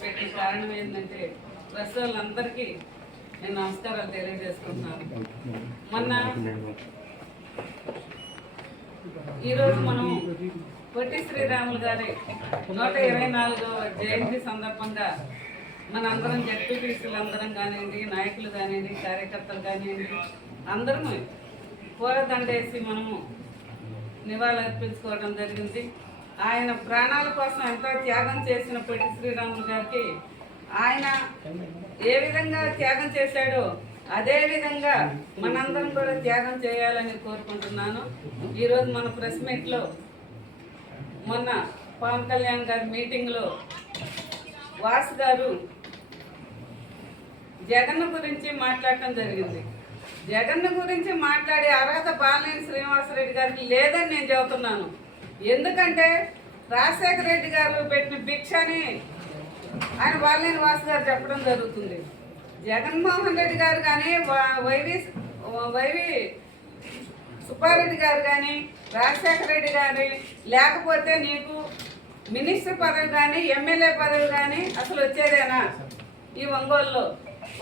పెట్టే కారణం ఏంటంటే ప్రెస్ వాళ్ళందరికీ నేను నమస్కారాలు తెలియజేసుకుంటున్నాను. మొన్న ఈరోజు మనం పొట్టి శ్రీరాములు గారి నూట ఇరవై నాలుగో జయంతి సందర్భంగా మన అందరం జడ్పీటీసీలు అందరం కానివ్వండి నాయకులు కానివ్వండి కార్యకర్తలు కానివ్వండి అందరం పూలదండేసి మనము నివాళులు అర్పించుకోవడం జరిగింది. ఆయన ప్రాణాల కోసం ఎంతో త్యాగం చేసిన పొట్టి శ్రీరాములు గారికి ఆయన ఏ విధంగా త్యాగం చేశాడో అదే విధంగా మనందరం కూడా త్యాగం చేయాలని కోరుకుంటున్నాను. ఈరోజు మన ప్రెస్ మీట్లో మొన్న పవన్ కళ్యాణ్ గారి మీటింగ్లో వాసు గారు జగన్ గురించి మాట్లాడటం జరిగింది. జగన్ గురించి మాట్లాడే అర్హత బాలినేని శ్రీనివాసరెడ్డి గారికి లేదని నేను చెబుతున్నాను. ఎందుకంటే రాజశేఖర రెడ్డి గారు పెట్టిన భిక్షని ఆయన బాలినేని వాసు గారు చెప్పడం జరుగుతుంది. జగన్మోహన్ రెడ్డి గారు కానీ వైవి వైవి సుబ్బారెడ్డి గారు కానీ రాజశేఖర రెడ్డి గారి లేకపోతే నీకు మినిస్టర్ పదవి కానీ ఎమ్మెల్యే పదవి కానీ అసలు వచ్చేదేనా ఈ ఒంగోలులో?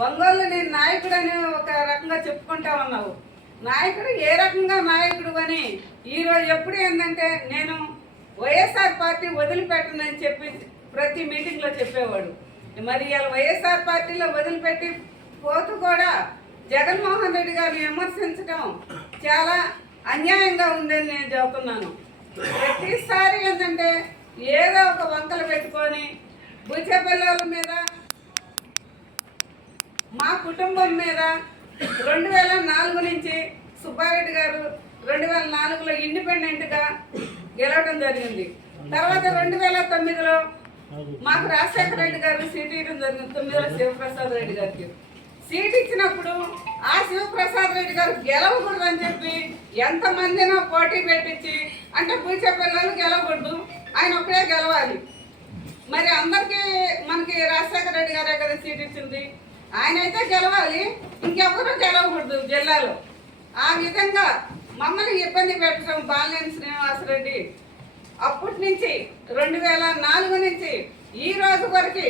ఒంగోలు నేను నాయకుడని ఒక రకంగా చెప్పుకుంటా ఉన్నావు. నాయకుడు ఏ రకంగా నాయకుడు అని ఈరోజు ఎప్పుడు ఏంటంటే నేను వైఎస్ఆర్ పార్టీ వదిలిపెట్టనని చెప్పి ప్రతి మీటింగ్లో చెప్పేవాడు. మరి ఇలా వైఎస్ఆర్ పార్టీలో వదిలిపెట్టి పోతూ కూడా జగన్మోహన్ రెడ్డి గారిని విమర్శించడం చాలా అన్యాయంగా ఉందని నేను చెబుతున్నాను. ప్రతిసారి ఏంటంటే ఏదో ఒక వంకలు పెట్టుకొని బుచ్చపిల్లల మీద మా కుటుంబం మీద రెండు వేల నాలుగు నుంచి సుబ్బారెడ్డి గారు రెండు వేల నాలుగులో ఇండిపెండెంట్గా గెలవడం జరిగింది. తర్వాత రెండు వేల తొమ్మిదిలో మాకు రాజశేఖర రెడ్డి గారు సీట్ ఇవ్వడం జరిగింది తొమ్మిదిలో శివప్రసాద్ రెడ్డి గారికి. సీట్ ఇచ్చినప్పుడు ఆ శివప్రసాద్ రెడ్డి గారు గెలవకూడదని చెప్పి ఎంతమందినో పోటీ పెట్టించి అంటే పూచే పిల్లలు గెలవకూడదు ఆయన ఒక్కడే గెలవాలి. మరి అందరికీ మనకి రాజశేఖర రెడ్డి గారే కదా సీట్ ఇచ్చింది. ఆయన అయితే గెలవాలి. ఇంకెవరు గెలవకూడదు జిల్లాలో. ఆ విధంగా మమ్మల్ని ఇబ్బంది పెట్టడం బాలినేని శ్రీనివాసరెడ్డి అప్పటి నుంచి రెండు వేల నాలుగు నుంచి ఈ రోజు వరకు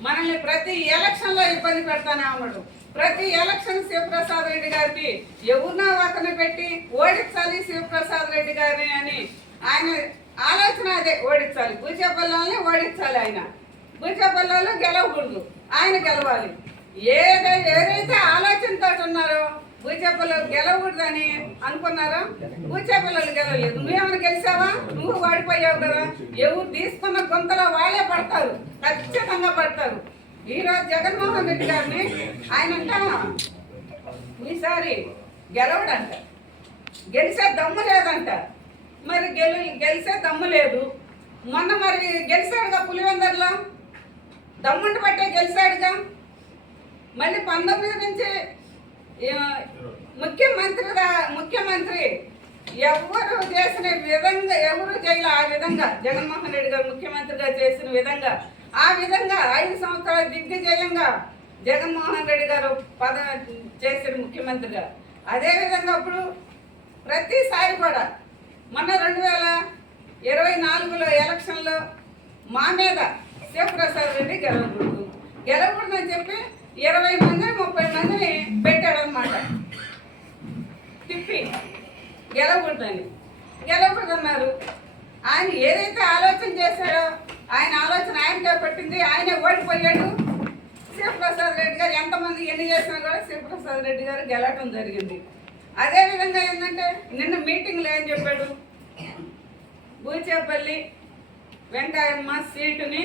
మనల్ని ప్రతి ఎలక్షన్లో ఇబ్బంది పెడతానే ఉన్నాడు. ప్రతి ఎలక్షన్ శివప్రసాద్ రెడ్డి గారికి ఎవరినో అతను పెట్టి ఓడించాలి శివప్రసాద్ రెడ్డి గారిని అని ఆయన ఆలోచన అదే ఓడించాలి. భూజపల్లంలో ఓడించాలి ఆయన. భూజపల్లంలో గెలవకూడదు. ఆయన గెలవాలి. ఏదై ఏదైతే ఆలోచనతో ఉన్నారో భూచేపలు గెలవకూడదని అనుకున్నారో? భూచేపలు గెలవలేదు. నువ్వేమైనా గెలిచావా? నువ్వు వాడిపోయావు కదా. ఎవరు తీసుకున్న గుంతలో వాళ్ళే పడతారు. ఖచ్చితంగా పడతారు. ఈరోజు జగన్మోహన్ రెడ్డి గారిని ఆయన ఈసారి గెలవడంట. గెలిచే దమ్ము లేదంట. మరి గెలు గెలిచే దమ్ము లేదు. మొన్న మరి గెలిచాడుగా పులివెందర్లో? దమ్ముంటి పట్టే గెలిచాడుగా? మళ్ళీ పంతొమ్మిది నుంచి ముఖ్యమంత్రి ముఖ్యమంత్రిగా ముఖ్యమంత్రి ఎవరు చేసిన విధంగా ఎవరు చేయలే ఆ విధంగా జగన్మోహన్ రెడ్డి గారు ముఖ్యమంత్రిగా చేసిన విధంగా ఆ విధంగా ఐదు సంవత్సరాల దిగ్విజయంగా జగన్మోహన్ రెడ్డి గారు పద చేసిన ముఖ్యమంత్రిగా. అదేవిధంగా అప్పుడు ప్రతిసారి కూడా మొన్న రెండు వేల ఇరవై నాలుగులో ఎలక్షన్లో మా మీద శివప్రసాద్ రెడ్డి గెలవకూడదు. గెలవకూడదని చెప్పి ఇరవై మంది ముప్పై మందిని పెట్టాడనమాట తిప్పి గెలవకూడదని. గెలవకూడదన్నారు. ఆయన ఏదైతే ఆలోచన చేశాడో ఆయన ఆలోచన ఆయన పట్టింది ఆయనే ఓడిపోయాడు. శివప్రసాద్ రెడ్డి గారు ఎంతమంది ఎన్ని చేసినా కూడా శివప్రసాద్ రెడ్డి గారు గెలవటం జరిగింది. అదేవిధంగా ఏంటంటే నిన్న మీటింగ్లో ఏం చెప్పాడు? బూచేపల్లి వెంకయ్యమ్మ సీటుని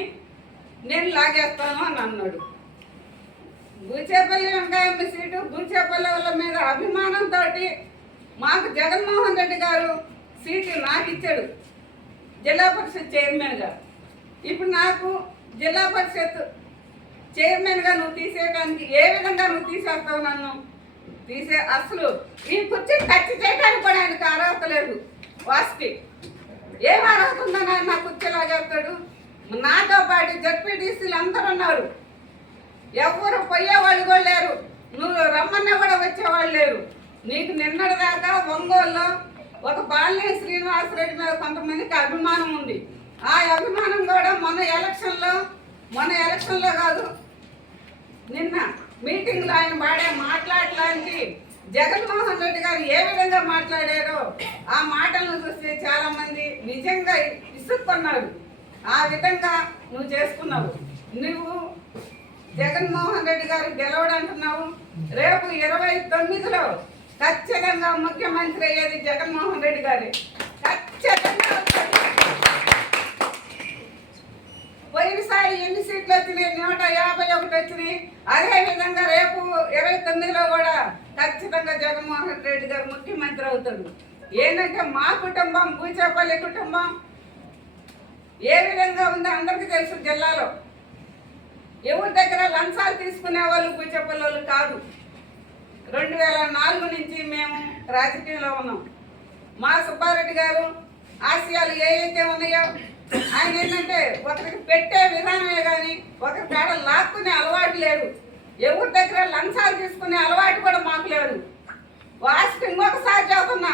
నేను లాగేస్తాను అని అన్నాడు. బూచేపల్లి వెంకయ్యమ్మ సీటు బూచేపల్లి వాళ్ళ మీద అభిమానంతో మాకు జగన్మోహన్ రెడ్డి గారు సీటు నాకు ఇచ్చాడు జిల్లా పరిషత్ చైర్మన్గా ఇప్పుడు నాకు జిల్లా పరిషత్ చైర్మన్గా నువ్వు తీసేయడానికి ఏ విధంగా నువ్వు తీసేస్తావు నన్ను? తీసే అసలు ఈ కుర్చీ ఖర్చు చేయడానికి కూడా ఆయనకు అర్హత లేదు వాస్కి. ఏం అర్హత ఉందని ఆయన నా కుర్చీ లాగేస్తాడు నాతో పాటు జడ్పీటీసీలు అందరూ ఉన్నారు. ఎవరు పోయేవాళ్ళు కూడా లేరు. నువ్వు రమ్మన్నా కూడా వచ్చేవాళ్ళు లేరు. నీకు నిన్నటిదాకా ఒంగోలులో ఒక బాలినేని శ్రీనివాసరెడ్డి మీద కొంతమందికి అభిమానం ఉంది. ఆ అభిమానం కూడా మన ఎలక్షన్లో మన ఎలక్షన్లో కాదు నిన్న మీటింగ్లో ఆయన వాడే మాట్లాడటానికి జగన్మోహన్ రెడ్డి గారు ఏ విధంగా మాట్లాడారో ఆ మాటలను చూసి చాలామంది నిజంగా ఇసుక్కున్నారు. ఆ విధంగా నువ్వు చేసుకున్నావు. నువ్వు జగన్మోహన్ రెడ్డి గారు గెలవడంటున్నావు. రేపు ఇరవై తొమ్మిదిలో ఖచ్చితంగా ముఖ్యమంత్రి అయ్యేది జగన్మోహన్ రెడ్డి గారి. ఖచ్చితంగా పోయినసారి ఎన్ని సీట్లు వచ్చినాయి? నూట యాభై ఒకటి వచ్చినాయి. అదేవిధంగా రేపు ఇరవై తొమ్మిదిలో కూడా ఖచ్చితంగా జగన్మోహన్ రెడ్డి గారు ముఖ్యమంత్రి అవుతాడు. ఏంటంటే మా కుటుంబం భూచేపల్లి కుటుంబం ఏ విధంగా ఉందో అందరికీ తెలుసు జిల్లాలో. ఎవరి దగ్గర లంచాలు తీసుకునే వాళ్ళు బూచేపల్లి వాళ్ళు కాదు. రెండు వేల నాలుగు నుంచి మేము రాజకీయంలో ఉన్నాం. మా సుబ్బారెడ్డి గారు ఆశయాలు ఏవైతే ఉన్నాయో ఆయన ఏంటంటే ఒకరికి పెట్టే విధానమే కానీ ఒకరి కాడ లాక్కునే అలవాటు లేదు ఎవరి దగ్గర లంచాలు తీసుకునే అలవాటు కూడా మాకు లేదు. వాసికి ఇంకొకసారి చెబుతున్నా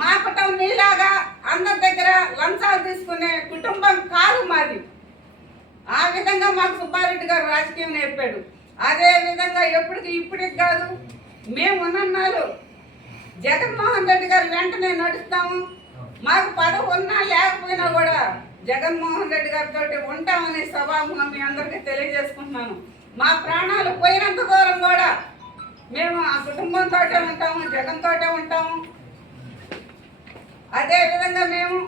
మా కుటుంబం నీలాగా అందరి దగ్గర లంచాలు తీసుకునే కుటుంబం కాదు మాది. ఆ విధంగా మాకు సుబ్బారెడ్డి గారు రాజకీయం నేర్పాడు. అదే విధంగా ఎప్పటికి ఇప్పటికి కాదు మేము ఉన్నన్నాళ్ళు జగన్మోహన్ రెడ్డి గారు వెంటనే నడుస్తాము. మాకు పదవి ఉన్నా లేకపోయినా కూడా జగన్మోహన్ రెడ్డి గారితో ఉంటామని సభాముఖం మీ అందరికీ తెలియజేసుకుంటున్నాను. మా ప్రాణాలు పోయినంత దూరం కూడా మేము ఆ కుటుంబంతో ఉంటాము జగన్ తోటే ఉంటాము. అదే విధంగా మేము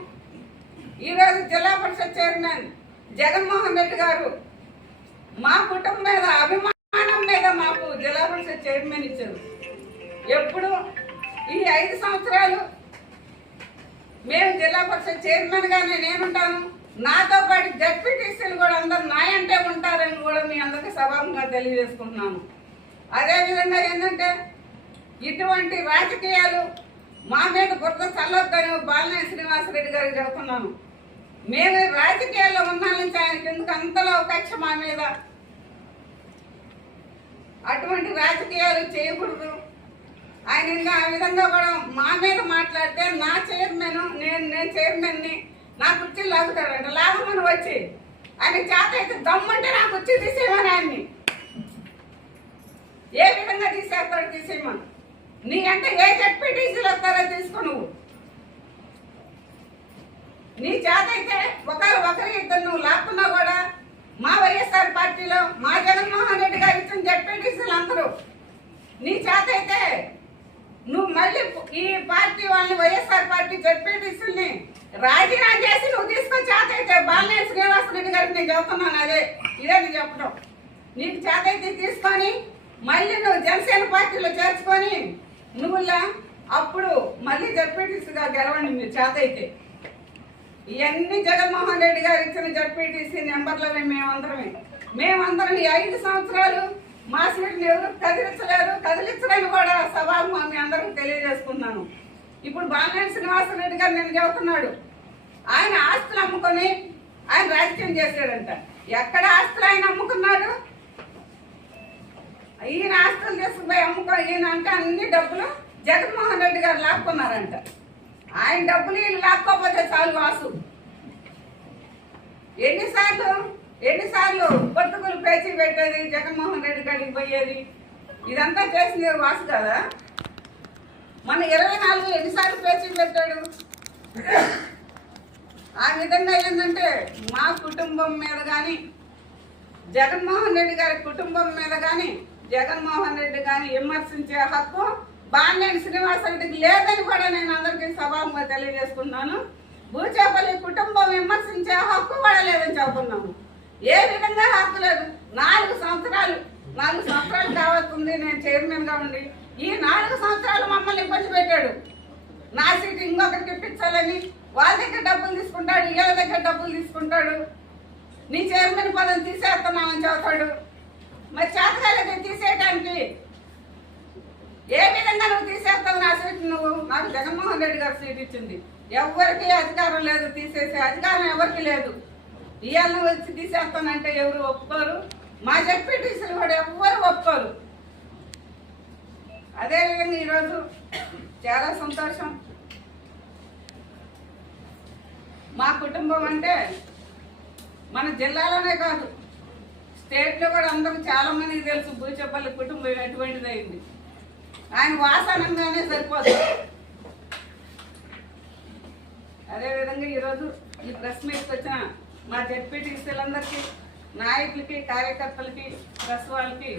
ఈరోజు జిల్లా పరిషత్ చైర్మన్ జగన్మోహన్ రెడ్డి గారు మా కుటుంబం మీద అభిమానం మీద మాకు జిల్లా పరిషత్ చైర్మన్ ఇచ్చారు. ఎప్పుడు ఈ ఐదు సంవత్సరాలు మేము జిల్లా పరిషత్ చైర్మన్గానే నేనుంటాను. నాతో పాటు జడ్పీటీసీలు కూడా అందరు నాయంటే ఉంటారని కూడా మీ అందరికీ సభాముగా తెలియజేసుకుంటున్నాను. అదేవిధంగా ఏంటంటే ఇటువంటి రాజకీయాలు మా మీద బురద చల్లొద్దని బాలనే శ్రీనివాసరెడ్డి గారికి చెబుతున్నాను. మేము రాజకీయాల్లో ఉన్నాను నుంచి ఆయనకి ఎందుకు అంతలో కక్ష మా మీద? అటువంటి రాజకీయాలు చేయకూడదు. ఆయన ఇంకా ఆ విధంగా కూడా మా మీద మాట్లాడితే నా చైర్మన్ నేను నేను చైర్మన్ని నా కుర్చీ లాగుతాడంట. లాగమని వచ్చి ఆయన చేత అయితే దమ్మంటే నా కుర్చీ తీసేయమని ఆయన్ని. ఏ విధంగా తీసేస్తాడు తీసేయమని. నీకంటే ఏ జడ్పీటీసీలు వస్తారో తీసుకో నువ్వు. నీ చేత అయితే ఒకరు ఒకరి ఇద్దరు నువ్వు లాక్కున్నా కూడా మా వైఎస్ఆర్ పార్టీలో మా జగన్మోహన్ రెడ్డి గారు ఇచ్చిన జడ్పీటీసీలు అందరూ. నీ చేత అయితే నువ్వు మళ్ళీ ఈ పార్టీ వాళ్ళని వైఎస్ఆర్ పార్టీ జడ్పీటీసీని రాజీనామా చేసి నువ్వు తీసుకొని చేతైతే అయితే బాలనే శ్రీనివాసరెడ్డి గారికి నేను చెప్తున్నాను అదే. ఇదే నేను చెప్పడం. నీకు చేత అయితే తీసుకొని మళ్ళీ నువ్వు జనసేన పార్టీలో చేర్చుకొని నువ్వులా అప్పుడు మళ్ళీ జడ్పీటీసీగా గెలవండి మీరు చేత అయితే ఇవన్నీ జగన్మోహన్ రెడ్డి గారు ఇచ్చిన జడ్పీటీసీ నెంబర్లమే మేమందరమే. మేమందరం ఈ ఐదు సంవత్సరాలు మా సీట్ని ఎవరు కదిలించలేరు కదిలించలేని కూడా సభాము మీ అందరికీ తెలియజేసుకున్నాను ఇప్పుడు బాలినేని శ్రీనివాసరెడ్డి గారు నేను చెబుతున్నాడు. ఆయన ఆస్తులు అమ్ముకొని ఆయన రాజకీయం చేశాడంట. ఎక్కడ ఆస్తులు ఆయన అమ్ముకున్నాడు? ఈయన ఆస్తులు తీసుకుపోయి అమ్ముకో ఈయన అంటే అన్ని డబ్బులు జగన్మోహన్ రెడ్డి గారు లాక్కున్నారంట. ఆయన డబ్బులు వీళ్ళు లాక్కోపోతే చాలు వాసు. ఎన్నిసార్లు? ఎన్నిసార్లు పొత్తుకులు పేచీ పెట్టేది? జగన్మోహన్ రెడ్డి కాడికి పోయేది? ఇదంతా చేసింది వాసు కదా? మన ఇరవై నాలుగు ఎన్నిసార్లు పేచీ పెట్టాడు? ఆ విధంగా ఏంటంటే మా కుటుంబం మీద కానీ జగన్మోహన్ రెడ్డి గారి కుటుంబం మీద కానీ జగన్మోహన్ రెడ్డి కానీ విమర్శించే హక్కు బాలినేని శ్రీనివాసరెడ్డికి లేదని కూడా నేను అందరికీ సభాముగా తెలియజేస్తున్నాను భూచేపల్లి కుటుంబం విమర్శించే హక్కు కూడా లేదని చెబుతున్నాము. ఏ విధంగా హక్కు లేదు? నాలుగు సంవత్సరాలు నాలుగు సంవత్సరాలు కావస్తుంది నేను చైర్మన్గా ఉండి. ఈ నాలుగు సంవత్సరాలు మమ్మల్ని ఇబ్బంది పెట్టాడు. నా సీట్ ఇంకొకరికి ఇప్పించాలని వాళ్ళ దగ్గర డబ్బులు తీసుకుంటాడు వీళ్ళ దగ్గర డబ్బులు తీసుకుంటాడు. నీ చైర్మన్ పదం తీసేస్తున్నామని చెబుతాడు. మరి చేతకాలేదు తీసేయడానికి ఏ విధంగా నువ్వు తీసేస్తావు నా సీట్? నువ్వు నాకు జగన్మోహన్ రెడ్డి గారు సీట్ ఇచ్చింది. ఎవరికి అధికారం లేదు తీసేసే అధికారం ఎవరికి లేదు. ఇవాళ వచ్చి తీసేస్తానంటే ఎవరు ఒప్పుకోరు? మా జడ్పీటీసీలు కూడా ఎవ్వరు ఒప్పుకోరు. అదేవిధంగా ఈరోజు చాలా సంతోషం. మా కుటుంబం అంటే మన జిల్లాలోనే కాదు స్టేట్లో కూడా అందరూ చాలా మందికి తెలుసు బూచపల్లి కుటుంబం ఎటువంటిదైంది. ఆయన వాసనంగానే సరిపోతుంది అదేవిధంగా ఈరోజు ఈ ప్రెస్ మీట్కి వచ్చిన మా జడ్పీటీసీలందరికీ నాయకులకి కార్యకర్తలకి ప్రెస్ వాళ్ళకి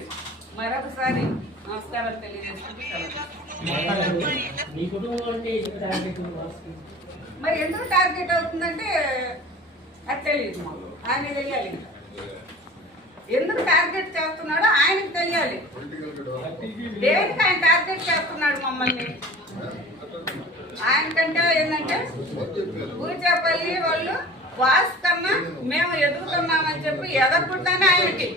మరొకసారి నమస్కారం తెలియజేసుకుంటూ మరి ఎందుకు టార్గెట్ అవుతుందంటే అది తెలియదు మాకు. ఆయన తెలియాలి. ఎందుకు టార్గెట్ చేస్తున్నాడో ఆయనకు తెలియాలి. దేనికి ఆయన టార్గెట్ చేస్తున్నాడు మమ్మల్ని? ఆయనకంటే ఏంటంటే పూజాపల్లి వాళ్ళు వాస్ కన్నా మేము ఎదుగుతున్నామని చెప్పి ఎదగకుండానే ఆయనకి